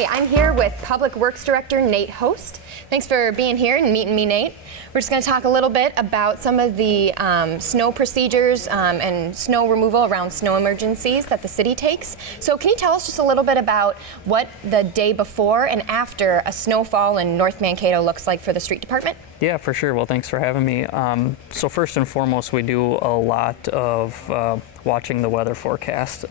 Hi, I'm here with Public Works Director Nate Host. Thanks for being here and meeting me, Nate. We're just going to talk a little bit about some of the snow procedures and snow removal around snow emergencies that the city takes. So can you tell us just a little bit about what the day before and after a snowfall in North Mankato looks like for the street department? Yeah, for sure. Well, thanks for having me. So first and foremost, we do a lot of watching the weather forecast.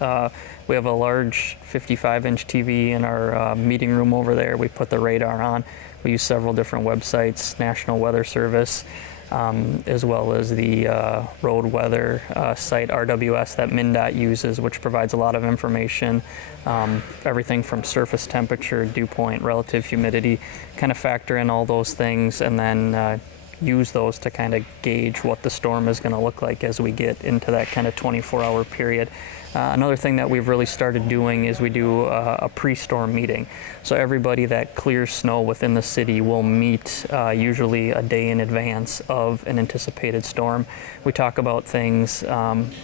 We have a large 55-inch TV in our meeting room over there. We put the radar on. We use several different websites, National Weather Service, as well as the road weather site RWS that MnDOT uses, which provides a lot of information, everything from surface temperature, dew point, relative humidity, kind of factor in all those things and then use those to kind of gauge what the storm is going to look like as we get into that kind of 24-hour period. Another thing that we've really started doing is we do a pre-storm meeting. So everybody that clears snow within the city will meet usually a day in advance of an anticipated storm. We talk about things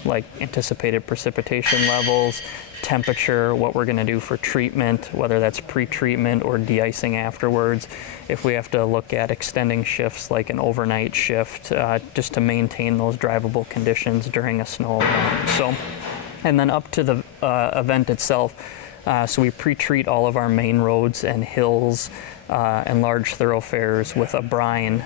like anticipated precipitation levels, temperature, what we're going to do for treatment, whether that's pre-treatment or de-icing afterwards. If we have to look at extending shifts like an overnight shift, just to maintain those drivable conditions during a snow event. And then up to the event itself, so we pre-treat all of our main roads and hills and large thoroughfares with a brine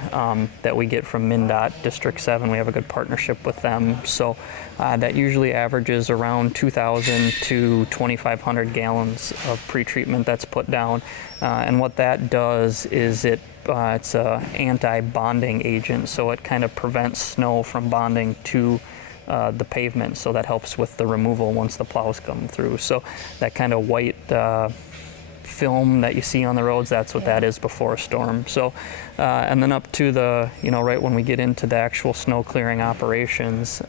that we get from MnDOT District 7. We have a good partnership with them. So that usually averages around 2,000 to 2,500 gallons of pre-treatment that's put down. And what that does is it's an anti-bonding agent, so it kind of prevents snow from bonding to the pavement, so that helps with the removal once the plows come through. So that kind of white film that you see on the roads, that's what that is before a storm. So and then up to the, right when we get into the actual snow clearing operations,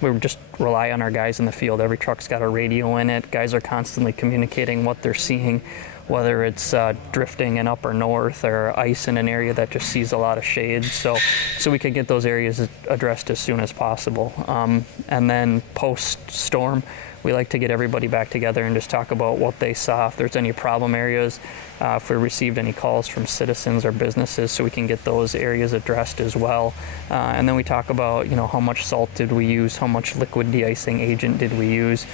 we just rely on our guys in the field. Every truck's got a radio in it. Guys are constantly communicating what they're seeing, whether it's drifting in upper north or ice in an area that just sees a lot of shade. So we could get those areas addressed as soon as possible. And then post-storm, we like to get everybody back together and just talk about what they saw, if there's any problem areas, if we received any calls from citizens or businesses, so we can get those areas addressed as well. And then we talk about, how much salt did we use, how much liquid de-icing agent did we use.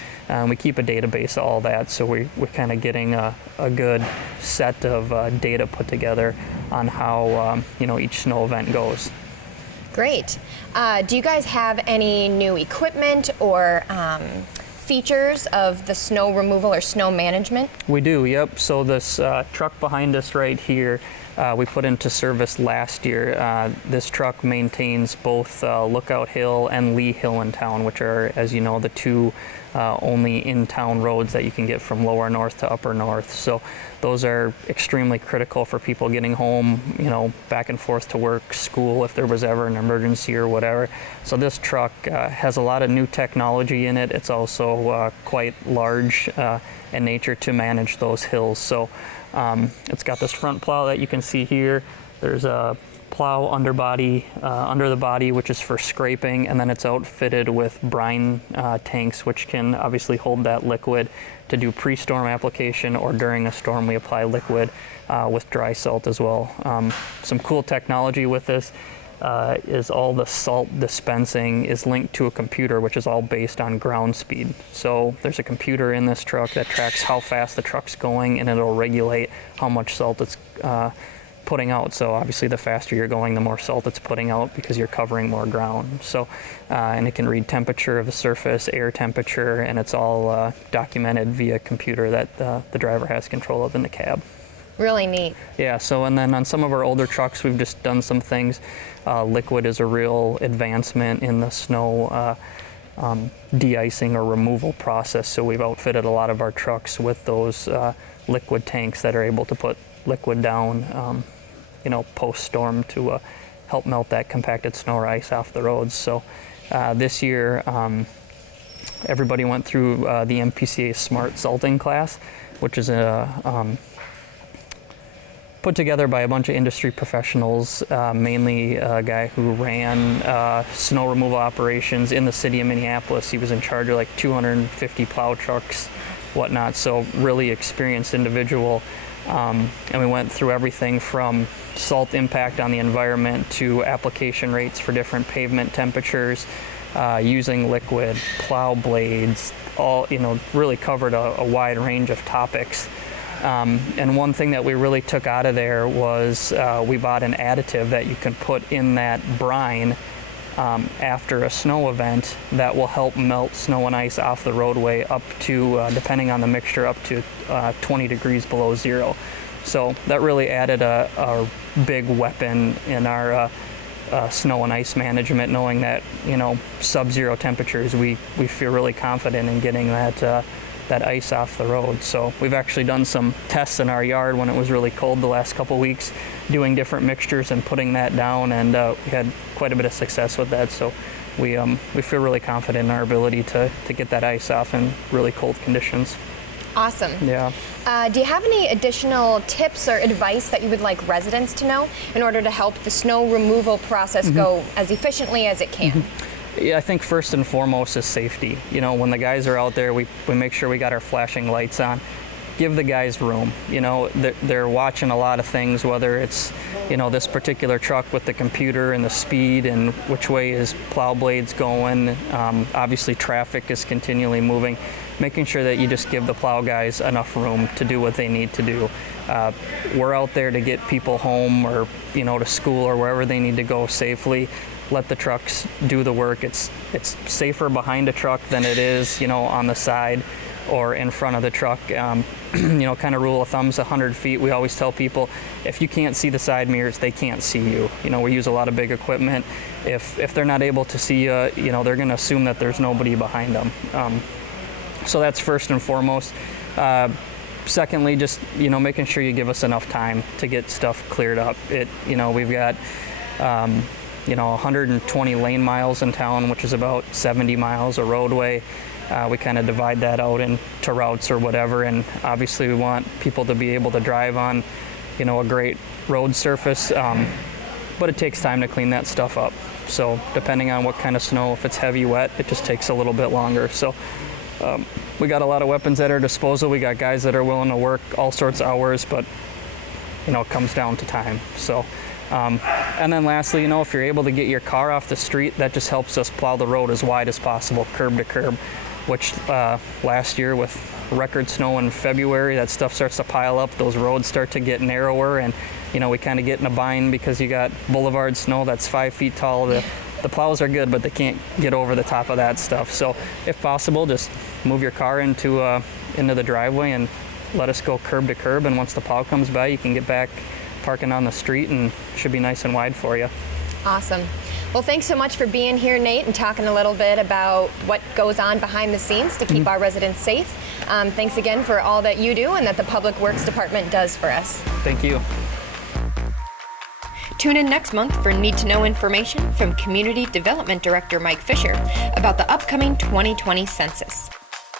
We keep a database of all that, so we're kind of getting a good set of data put together on how each snow event goes. Great. Do you guys have any new equipment or features of the snow removal or snow management? We do, yep. So this truck behind us right here, we put into service last year. This truck maintains both Lookout Hill and Lee Hill in town, which are, as you know, the two only in-town roads that you can get from lower north to upper north. So those are extremely critical for people getting home, back and forth to work, school, if there was ever an emergency or whatever. So this truck has a lot of new technology in it. It's also quite large in nature to manage those hills. So it's got this front plow that you can see here. There's a plow underbody under the body, which is for scraping, and then it's outfitted with brine tanks, which can obviously hold that liquid to do pre-storm application, or during a storm we apply liquid with dry salt as well. Some cool technology with this is all the salt dispensing is linked to a computer, which is all based on ground speed. So there's a computer in this truck that tracks how fast the truck's going, and it'll regulate how much salt it's putting out. So obviously the faster you're going, the more salt it's putting out because you're covering more ground. So and it can read temperature of the surface, air temperature, and it's all documented via computer that the driver has control of in the cab. Really neat. Yeah, so and then on some of our older trucks, we've just done some things. Liquid is a real advancement in the snow de-icing or removal process. So we've outfitted a lot of our trucks with those liquid tanks that are able to put liquid down, post-storm to help melt that compacted snow or ice off the roads. So this year, everybody went through the MPCA Smart Salting class, which is put together by a bunch of industry professionals, mainly a guy who ran snow removal operations in the city of Minneapolis. He was in charge of like 250 plow trucks whatnot. So really experienced individual. And we went through everything from salt impact on the environment to application rates for different pavement temperatures, using liquid, plow blades, all, really covered a wide range of topics. And one thing that we really took out of there was we bought an additive that you can put in that brine after a snow event that will help melt snow and ice off the roadway up to, depending on the mixture, up to 20 degrees below zero. So that really added a big weapon in our snow and ice management, knowing that, sub-zero temperatures, we feel really confident in getting that ice off the road. So we've actually done some tests in our yard when it was really cold the last couple weeks, doing different mixtures and putting that down, and we had quite a bit of success with that. So we feel really confident in our ability to get that ice off in really cold conditions. Awesome. Yeah. Do you have any additional tips or advice that you would like residents to know in order to help the snow removal process go as efficiently as it can? Yeah, I think first and foremost is safety. When the guys are out there, we make sure we got our flashing lights on. Give the guys room. They're watching a lot of things, whether it's, this particular truck with the computer and the speed and which way is plow blades going. Obviously, traffic is continually moving. Making sure that you just give the plow guys enough room to do what they need to do. We're out there to get people home or, to school or wherever they need to go safely. Let the trucks do the work. It's safer behind a truck than it is, on the side or in front of the truck. Kind of rule of thumb's 100 feet. We always tell people, if you can't see the side mirrors, they can't see you. We use a lot of big equipment. If they're not able to see you, they're going to assume that there's nobody behind them. So that's first and foremost. Secondly, just, making sure you give us enough time to get stuff cleared up. We've got 120 lane miles in town, which is about 70 miles of roadway. We kind of divide that out into routes or whatever, and obviously we want people to be able to drive on, a great road surface, but it takes time to clean that stuff up. So depending on what kind of snow, if it's heavy, wet, it just takes a little bit longer. So we got a lot of weapons at our disposal. We got guys that are willing to work all sorts of hours, but it comes down to time. So. And then lastly, if you're able to get your car off the street, that just helps us plow the road as wide as possible, curb to curb, which last year with record snow in February, that stuff starts to pile up. Those roads start to get narrower, and we kind of get in a bind because you got boulevard snow that's 5 feet tall. The plows are good, but they can't get over the top of that stuff. So if possible, just move your car into the driveway and let us go curb to curb, and once the plow comes by, you can get back parking on the street, and should be nice and wide for you. Awesome. Well, thanks so much for being here, Nate, and talking a little bit about what goes on behind the scenes to keep our residents safe. Thanks again for all that you do and that the Public Works Department does for us. Thank you. Tune in next month for need-to-know information from Community Development Director Mike Fisher about the upcoming 2020 census.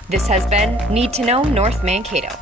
This has been Need to Know North Mankato.